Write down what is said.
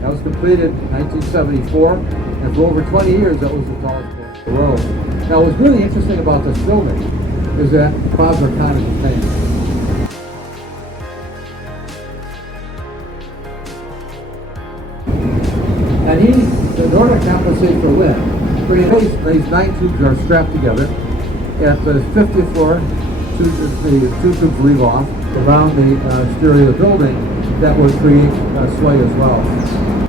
That was completed in 1974, and for over 20 years, that was the tallest building in the world. Now, what's really interesting about this building is that Father Connick was named. And in order to compensate for wind, these 9 tubes are strapped together. At the 50th floor, the 2 tubes leave off around the exterior of the building that would create sway as well.